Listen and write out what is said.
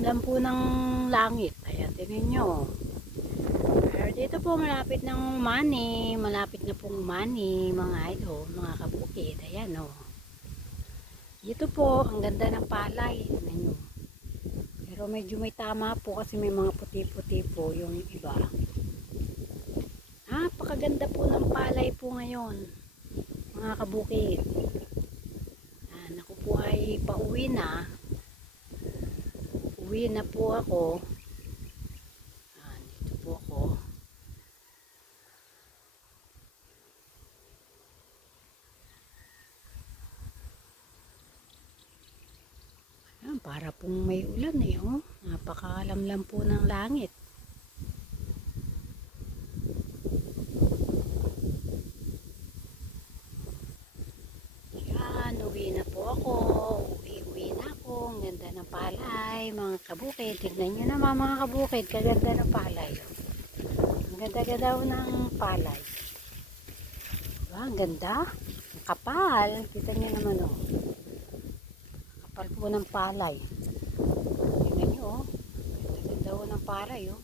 napakalamlam po ng langit. Ayan, tingnan nyo. Pero dito po malapit ng umani, malapit na pong umani, mga idol, mga kabukid. Ayan o. Dito po, ang ganda ng palay. Tingnan nyo. Pero medyo may tama po kasi may mga puti-puti po yung iba. Napakaganda po ng palay po ngayon, mga kabukid. Ako po ay pauwi na. Uwi na po ako. Dito po ako. Para pong may ulan eh. Oh. Napakalamlam po ng langit. Uwi na po ako. Uwi na ako. Ang ganda ng palay, mga kabukid. Tignan nyo naman mga kabukid. Kaganda ng palay. Ang ganda-ganda ng palay. Diba? Ang ganda. Ang kapal. Kita nyo naman oh. Kapal po ng palay. Tignan nyo oh. Ganda-ganda ng palay oh.